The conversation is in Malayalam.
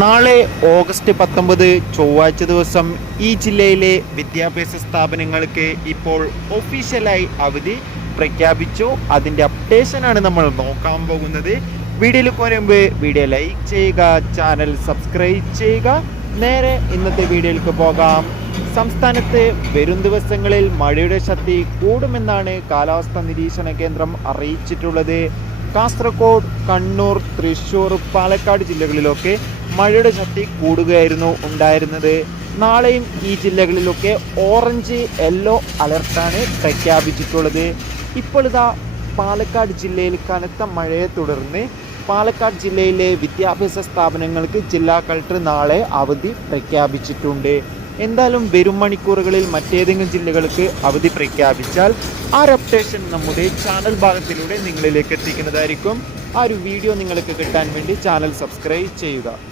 നാളെ ഓഗസ്റ്റ് 19 ചൊവ്വാഴ്ച ദിവസം ഈ ജില്ലയിലെ വിദ്യാഭ്യാസ സ്ഥാപനങ്ങൾക്ക് ഇപ്പോൾ ഒഫീഷ്യലായി അവധി പ്രഖ്യാപിച്ചു. അതിൻ്റെ അപ്ഡേഷനാണ് നമ്മൾ നോക്കാൻ പോകുന്നത്. വീഡിയോയിൽ പോകുമ്പോൾ വീഡിയോ ലൈക്ക് ചെയ്യുക, ചാനൽ സബ്സ്ക്രൈബ് ചെയ്യുക. നേരെ ഇന്നത്തെ വീഡിയോയിലേക്ക് പോകാം. സംസ്ഥാനത്ത് വരും ദിവസങ്ങളിൽ മഴയുടെ ശക്തി കൂടുമെന്നാണ് കാലാവസ്ഥാ നിരീക്ഷണ കേന്ദ്രം അറിയിച്ചിട്ടുള്ളത്. കാസർഗോഡ്, കണ്ണൂർ, തൃശ്ശൂർ, പാലക്കാട് ജില്ലകളിലൊക്കെ മഴയുടെ ശക്തി കൂടുകയായിരുന്നു ഉണ്ടായിരുന്നത്. നാളെയും ഈ ജില്ലകളിലൊക്കെ ഓറഞ്ച്, യെല്ലോ അലർട്ടാണ് പ്രഖ്യാപിച്ചിട്ടുള്ളത്. ഇപ്പോൾ ഇതാ പാലക്കാട് ജില്ലയിൽ കനത്ത മഴയെ തുടർന്ന് പാലക്കാട് ജില്ലയിലെ വിദ്യാഭ്യാസ സ്ഥാപനങ്ങൾക്ക് ജില്ലാ കളക്ടർ നാളെ അവധി പ്രഖ്യാപിച്ചിട്ടുണ്ട്. എന്തായാലും വരും മണിക്കൂറുകളിൽ മറ്റേതെങ്കിലും ജില്ലകൾക്ക് അവധി പ്രഖ്യാപിച്ചാൽ ആ ഒരു അപ്ഡേഷൻ നമ്മുടെ ചാനൽ ഭാഗത്തിലൂടെ നിങ്ങളിലേക്ക് എത്തിക്കുന്നതായിരിക്കും. ആ ഒരു വീഡിയോ നിങ്ങൾക്ക് കിട്ടാൻ വേണ്ടി ചാനൽ സബ്സ്ക്രൈബ് ചെയ്യുക.